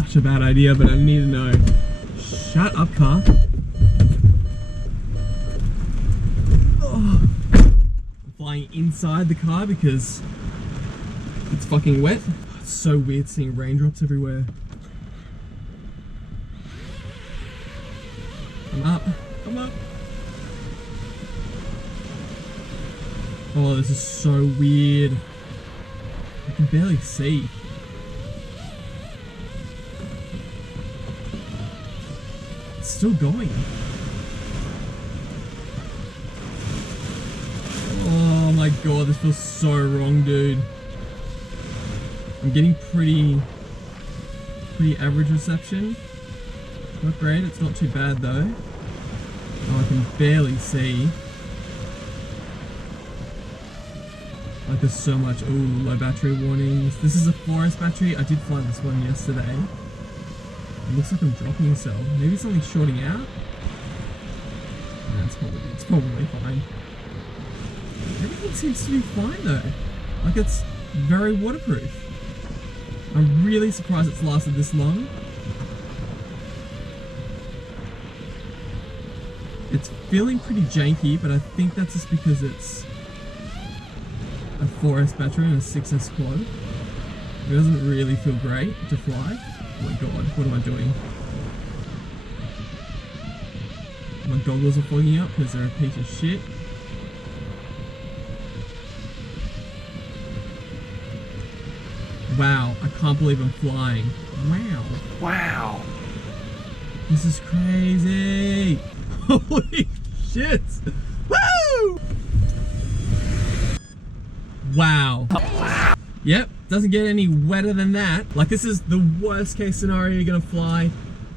such a bad idea, but I need to know. Shut up, car. Oh. I'm flying inside the car because it's fucking wet. It's so weird seeing raindrops everywhere. I'm up. I'm up. Oh, this is so weird. I can barely see. It's still going. Oh my god, this feels so wrong, dude. I'm getting pretty average reception. Not great, it's not too bad though. Oh, I can barely see. Like there's so much, ooh, low battery warnings. This is a 4S battery. I did fly this one yesterday. It looks like I'm dropping a cell. Maybe something's shorting out? No, it's probably fine. Everything seems to be fine though. Like it's very waterproof. I'm really surprised it's lasted this long. It's feeling pretty janky, but I think that's just because it's a 4S battery and a 6S quad. It doesn't really feel great to fly. Oh my god, what am I doing? My goggles are fogging up because they're a piece of shit. Wow, I can't believe I'm flying. Wow. Wow. This is crazy. Holy shit. Woo! Wow. Yep, doesn't get any wetter than that. Like this is the worst case scenario you're gonna fly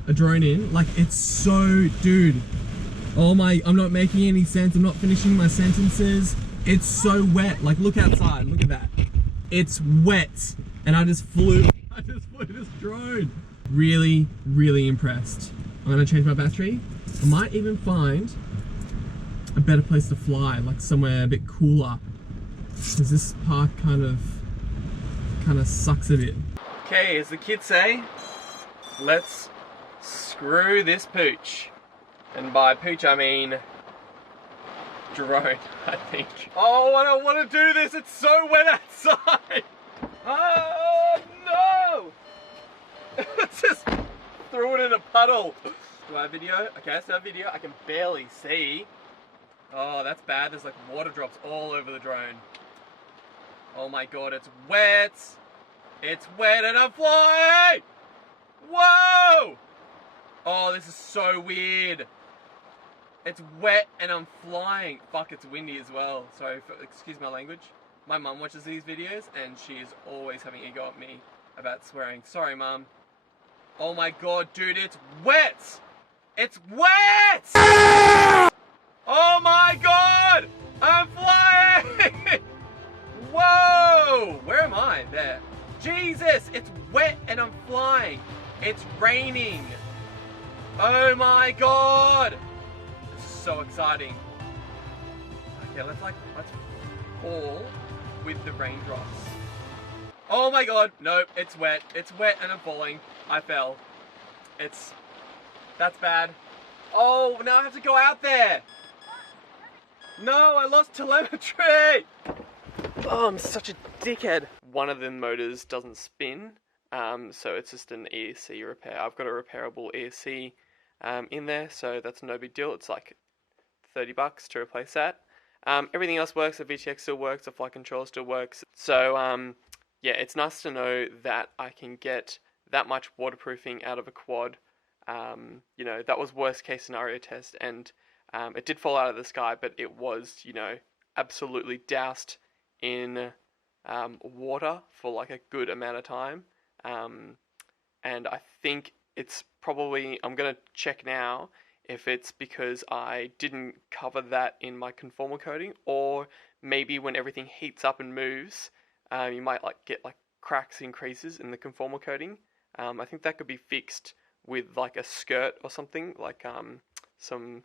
a drone in. Like it's so, dude. Oh my, I'm not making any sense. I'm not finishing my sentences. It's so wet. Like look outside, look at that. It's wet. And I just flew this drone. Really, really impressed. I'm gonna change my battery. I might even find a better place to fly, like somewhere a bit cooler. Because this park kind of sucks a bit. Okay, as the kids say, let's screw this pooch. And by pooch I mean drone, I think. Oh, I don't want to do this, it's so wet outside. Oh no! Just threw it in a puddle. Do I have video? Okay, that's no video. I can barely see. Oh, that's bad. There's like water drops all over the drone. Oh my god, it's wet! It's wet and I'm flying! Whoa! Oh, this is so weird. It's wet and I'm flying. Fuck, it's windy as well. Sorry, excuse my language. My mum watches these videos and she is always having a go at me about swearing. Sorry, mum. Oh my god, dude, it's wet! It's wet! Oh my god! I'm flying! Whoa! Where am I? There. Jesus! It's wet and I'm flying. It's raining. Oh my god! This is so exciting. Okay, let's fall with the raindrops. Oh my god! Nope, it's wet. It's wet and I'm falling. I fell. That's bad. Oh, now I have to go out there. No, I lost telemetry. Oh, I'm such a dickhead. One of the motors doesn't spin, so it's just an ESC repair. I've got a repairable ESC in there, so that's no big deal. It's like $30 to replace that. Everything else works. The VTX still works. The flight controller still works. So yeah, it's nice to know that I can get that much waterproofing out of a quad. You know, that was worst case scenario test, and it did fall out of the sky, but it was, you know, absolutely doused in water for like a good amount of time. And I think it's probably, I'm going to check now if it's because I didn't cover that in my conformal coating, or maybe when everything heats up and moves, you might like get like cracks and creases in the conformal coating. I think that could be fixed with like a skirt or something, like some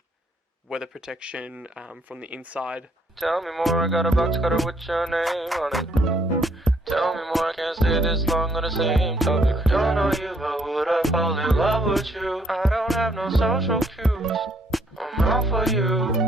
weather protection from the inside. Tell me more, I got a box cutter with your name on it. Tell me more, I can't stay this long on the same topic. Don't know you, but would I? with you. I don't have no social cues. I'm out for you.